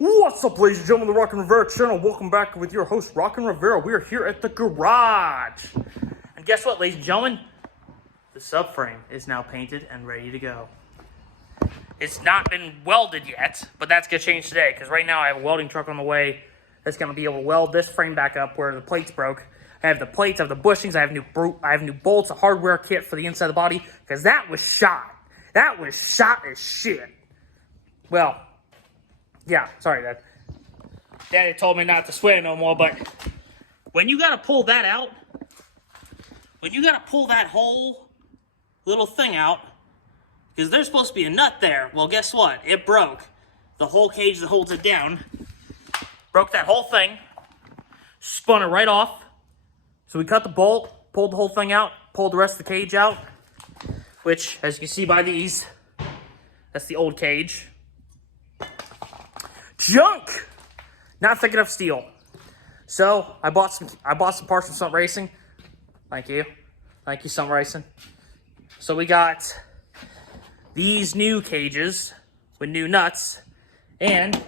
What's up, ladies and gentlemen, the Rock and Rivera channel. Welcome back with your host, Rock and Rivera. We are here at the garage. And guess what, ladies and gentlemen? The subframe is now painted and ready to go. It's not been welded yet, but that's going to change today, because right now I have a welding truck on the way that's going to be able to weld this frame back up where the plates broke. I have the plates, I have the bushings, I have new bolts, a hardware kit for the inside of the body, because that was shot. That was shot as shit. Well, yeah, sorry, Dad. Daddy told me not to swear no more, but when you gotta pull that out, when you gotta pull that whole little thing out, because there's supposed to be a nut there, well, guess what? It broke. The whole cage that holds it down broke that whole thing, spun it right off. So we cut the bolt, pulled the whole thing out, pulled the rest of the cage out, which, as you can see by these, that's the old cage. Junk! Not thick enough steel. So I bought some parts from Stunt Racing. Thank you, Stunt Racing. So we got these new cages with new nuts and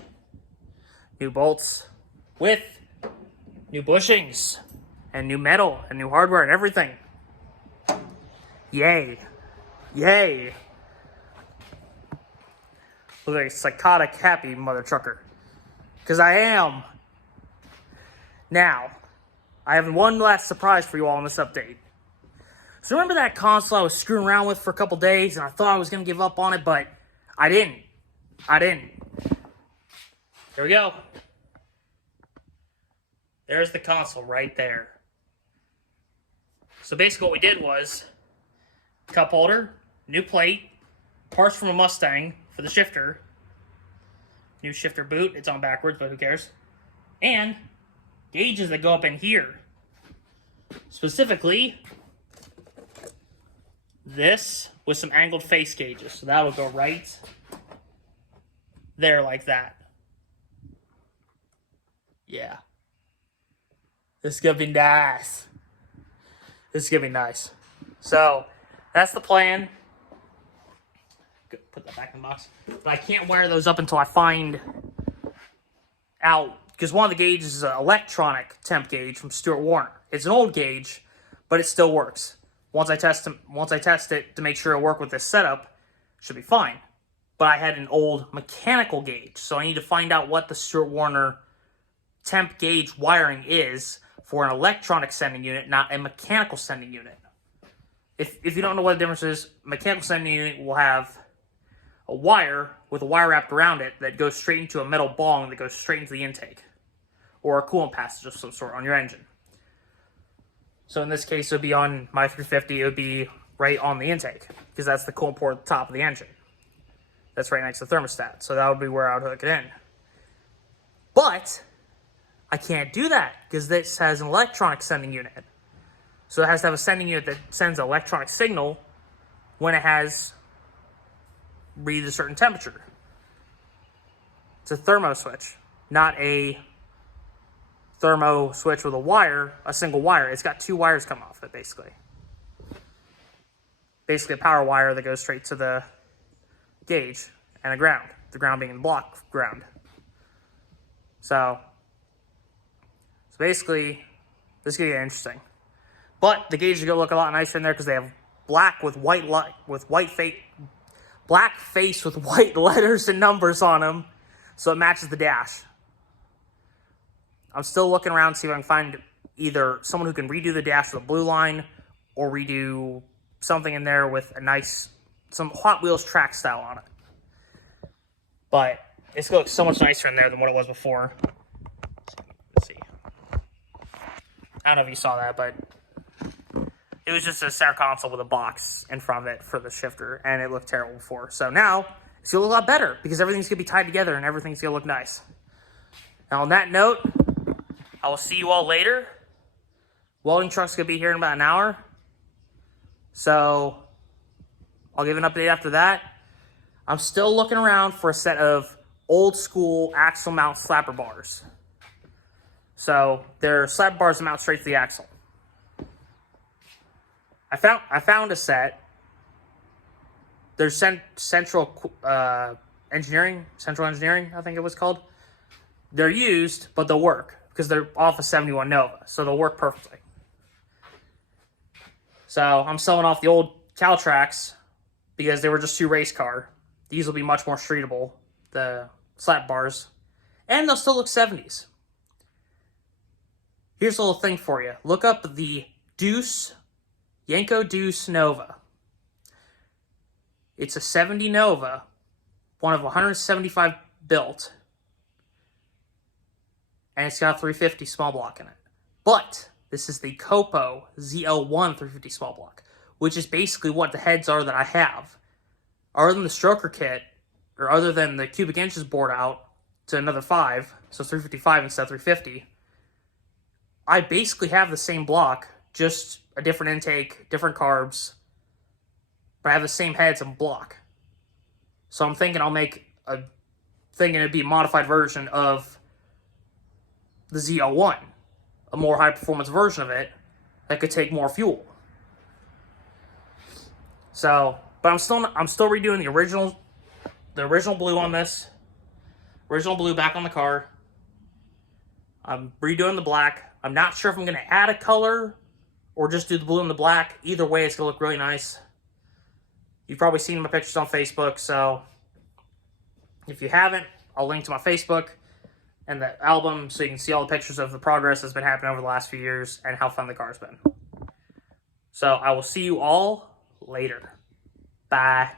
new bolts with new bushings and new metal and new hardware and everything. Yay! Yay! Look like a psychotic, happy mother trucker. Because I am. Now, I have one last surprise for you all in this update. So remember that console I was screwing around with for a couple days, and I thought I was going to give up on it, but I didn't. There we go. There's the console right there. So basically what we did was cup holder, new plate, parts from a Mustang for the shifter, new shifter boot, it's on backwards, but who cares, and gauges that go up in here. Specifically, this with some angled face gauges. So that will go right there like that. Yeah. This is going to be nice. This is going to be nice. So, that's the plan. Put that back in the box. But I can't wire those up until I find out, because one of the gauges is an electronic temp gauge from Stuart Warner. It's an old gauge, but it still works. Once I test it to make sure it'll work with this setup, it should be fine. But I had an old mechanical gauge, so I need to find out what the Stuart Warner temp gauge wiring is for an electronic sending unit, not a mechanical sending unit. If you don't know what the difference is, mechanical sending unit will have a wire with a wire wrapped around it that goes straight into a metal bong that goes straight into the intake, or a coolant passage of some sort on your engine. So in this case, it would be on my 350, it would be right on the intake, because that's the coolant port at the top of the engine. That's right next to the thermostat, so that would be where I would hook it in. But I can't do that, because this has an electronic sending unit. So it has to have a sending unit that sends an electronic signal when it has read a certain temperature. It's a thermo switch, not a thermo switch with a wire, a single wire. It's got two wires come off it, basically. Basically a power wire that goes straight to the gauge and the ground being the block ground. So basically, this is going to get interesting. But the gauge is going to look a lot nicer in there because they have black with white black face with white letters and numbers on them, so it matches the dash. I'm still looking around to see if I can find either someone who can redo the dash with a blue line, or redo something in there with a nice, some Hot Wheels track style on it. But it's going to look so much nicer in there than what it was before. Let's see. I don't know if you saw that, but it was just a center console with a box in front of it for the shifter, and it looked terrible before. So now, it's going to look a lot better, because everything's going to be tied together, and everything's going to look nice. Now, on that note, I will see you all later. Welding truck's going to be here in about an hour. So, I'll give an update after that. I'm still looking around for a set of old school axle mount slapper bars. So, they're slapper bars that mount straight to the axle. I found a set. There's Central Engineering, I think it was called. They're used, but they'll work because they're off a 71 Nova, so they'll work perfectly. So I'm selling off the old Caltracs because they were just too race car. These will be much more streetable, the slap bars, and they'll still look 70s. Here's a little thing for you. Look up the Deuce, Yenko Deuce Nova. It's a 70 Nova, one of 175 built, and it's got a 350 small block in it. But this is the Copo ZL1 350 small block, which is basically what the heads are that I have. Other than the stroker kit, or other than the cubic inches bored out to another 5, so 355 instead of 350, I basically have the same block, just a different intake, different carbs, but I have the same heads and block. So I'm thinking it'd be a modified version of the ZL1, a more high performance version of it that could take more fuel. So, but I'm still redoing the original blue on this. Original blue back on the car. I'm redoing the black. I'm not sure if I'm going to add a color or just do the blue and the black. Either way, it's going to look really nice. You've probably seen my pictures on Facebook, so if you haven't, I'll link to my Facebook and the album so you can see all the pictures of the progress that's been happening over the last few years and how fun the car's been. So I will see you all later. Bye.